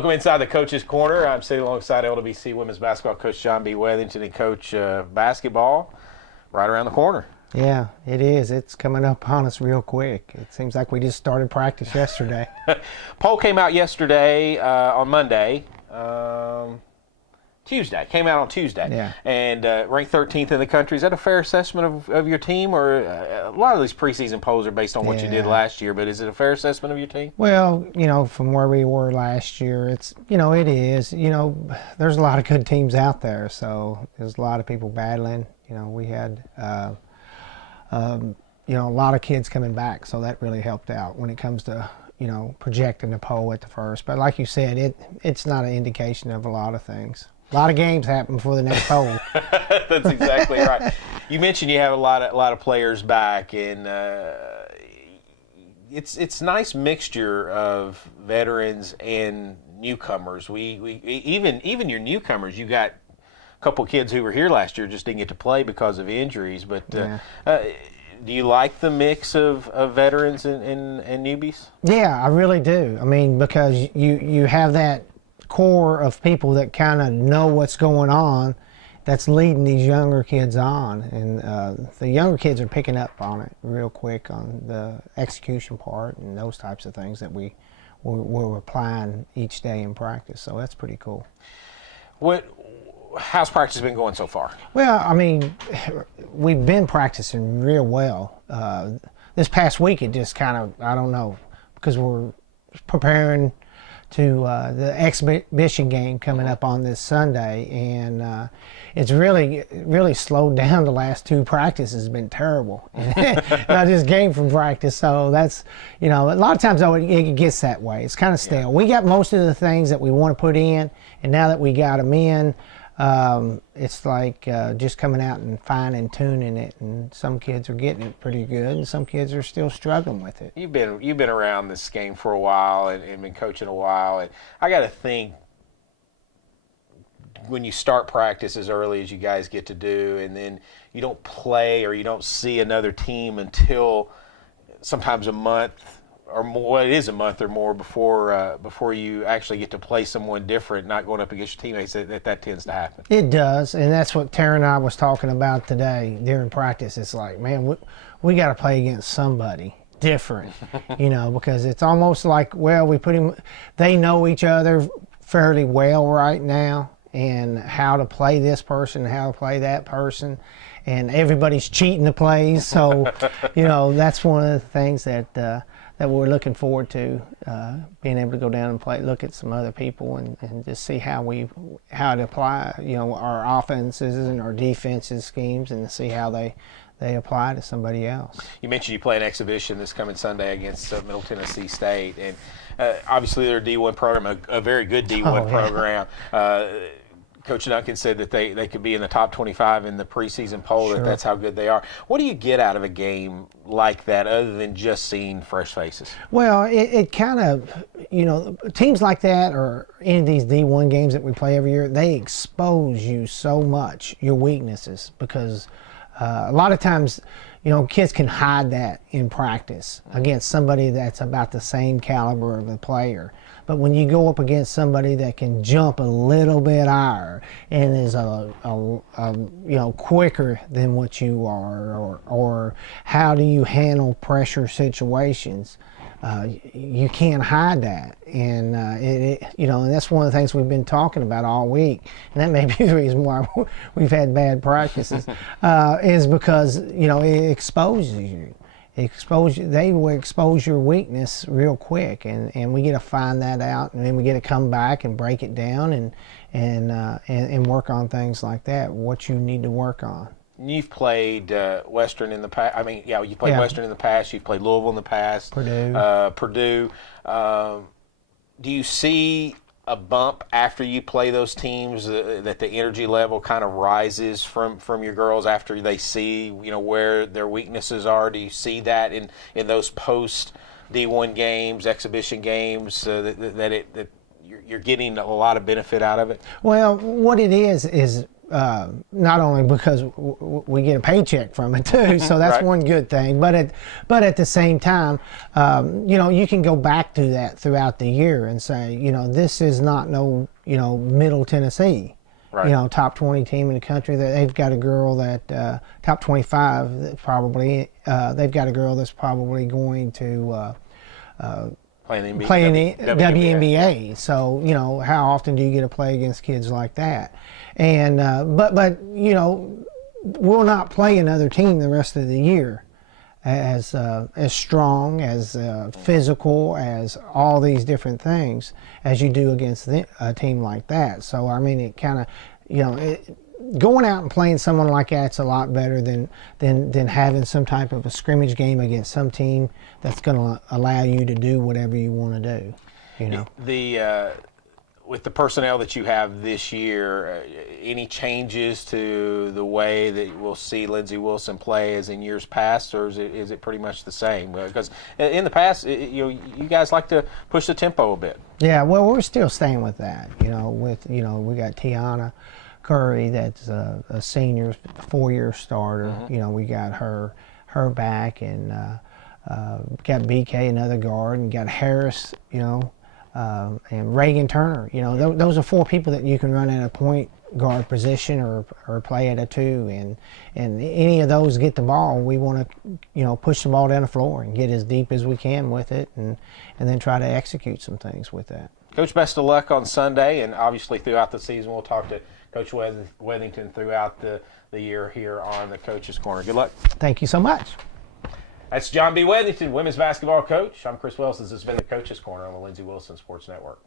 Welcome inside the Coach's Corner. I'm sitting alongside LWC women's basketball coach John B. Wethington and coach basketball right around the corner. Yeah, it is. It's coming up on us real quick. It seems like we just started practice yesterday. Poll came out yesterday on Monday. Tuesday. Came out on Tuesday. Yeah. And ranked 13th in the country. Is that a fair assessment of your team? Or a lot of these preseason polls are based on what you did last year, but is it a fair assessment of your team? Well, from where we were last year, it is. There's a lot of good teams out there, so there's a lot of people battling. We had, a lot of kids coming back, so that really helped out when it comes to, projecting the poll at the first. But like you said, it's not an indication of a lot of things. A lot of games happen before the next poll. That's exactly right. You mentioned you have a lot of players back, and it's nice mixture of veterans and newcomers. We even your newcomers. You got a couple kids who were here last year just didn't get to play because of injuries. But do you like the mix of veterans and newbies? Yeah, I really do. I mean, because you have that core of people that kind of know what's going on that's leading these younger kids on, and the younger kids are picking up on it real quick on the execution part and those types of things that we're applying each day in practice, so that's pretty cool. How's practice been going so far? Well, I mean, we've been practicing real well. This past week it just kind of, I don't know, because we're preparing to the exhibition game coming up on this Sunday, and it's really slowed down. The last two practices has been terrible. I just came from practice, so that's, a lot of times though it gets that way. It's kind of stale. Yeah. We got most of the things that we want to put in, and now that we got them in, it's like just coming out and fine tuning it, and some kids are getting it pretty good, and some kids are still struggling with it. You've been around this game for a while and been coaching a while, and I got to think when you start practice as early as you guys get to do, and then you don't play or you don't see another team until sometimes a month or more. It is a month or more before you actually get to play someone different, not going up against your teammates. That tends to happen. It does, and that's what Tara and I was talking about today during practice. It's like, man, we got to play against somebody different, because it's almost like, well, they know each other fairly well right now, and how to play this person, how to play that person, and everybody's cheating the plays. So, that's one of the things that we're looking forward to, being able to go down and look at some other people and just see how to apply, our offenses and our defensive schemes, and see how they apply to somebody else. You mentioned you play an exhibition this coming Sunday against Middle Tennessee State, and obviously they're a D1 program, a very good D1 program. Coach Duncan said that they could be in the top 25 in the preseason poll. Sure. That's how good they are. What do you get out of a game like that other than just seeing fresh faces? Well, it kind of, teams like that or any of these D1 games that we play every year, they expose you so much, your weaknesses, because a lot of times, kids can hide that in practice against somebody that's about the same caliber of a player. But when you go up against somebody that can jump a little bit higher and is quicker than what you are, or how do you handle pressure situations, you can't hide that, and and that's one of the things we've been talking about all week, and that may be the reason why we've had bad practices, is because it exposes you. They will expose your weakness real quick, and we get to find that out, and then we get to come back and break it down and work on things like that, what you need to work on. You've played Western in the past. I mean, you've played Western in the past. You've played Louisville in the past. Purdue. Do you see a bump after you play those teams, that the energy level kind of rises from your girls after they see where their weaknesses are? Do you see that in those post D1 games, exhibition games, that you're getting a lot of benefit out of it? Well, what it is not only because we get a paycheck from it too, so that's Right. one good thing. But at the same time, you can go back to that throughout the year and say, this is not no, Middle Tennessee. Right. Top 20 team in the country. That they've got a girl that top 25 that probably. They've got a girl that's probably going to Playing the play in the WNBA. WNBA. So how often do you get to play against kids like that? And but we'll not play another team the rest of the year as strong, as physical, as all these different things as you do against a team like that. So I mean, it kind of going out and playing someone like that's a lot better than having some type of a scrimmage game against some team that's going to allow you to do whatever you want to do. The with the personnel that you have this year, any changes to the way that we'll see Lindsey Wilson play as in years past, or is it pretty much the same? Because in the past, you guys like to push the tempo a bit. Yeah, well, we're still staying with that. We got Tiana Curry, that's a senior, 4-year starter. Mm-hmm. We got her back, and got BK, another guard, and got Harris, and Reagan Turner. Those are 4 people that you can run at a point guard position or play at a 2, and any of those get the ball, we want to push the ball down the floor and get as deep as we can with it, and then try to execute some things with that. Coach, best of luck on Sunday, and obviously throughout the season. We'll talk to Coach Wethington throughout the year here on the Coach's Corner. Good luck. Thank you so much. That's John B. Wethington, women's basketball coach. I'm Chris Wilson. This has been the Coach's Corner on the Lindsey Wilson Sports Network.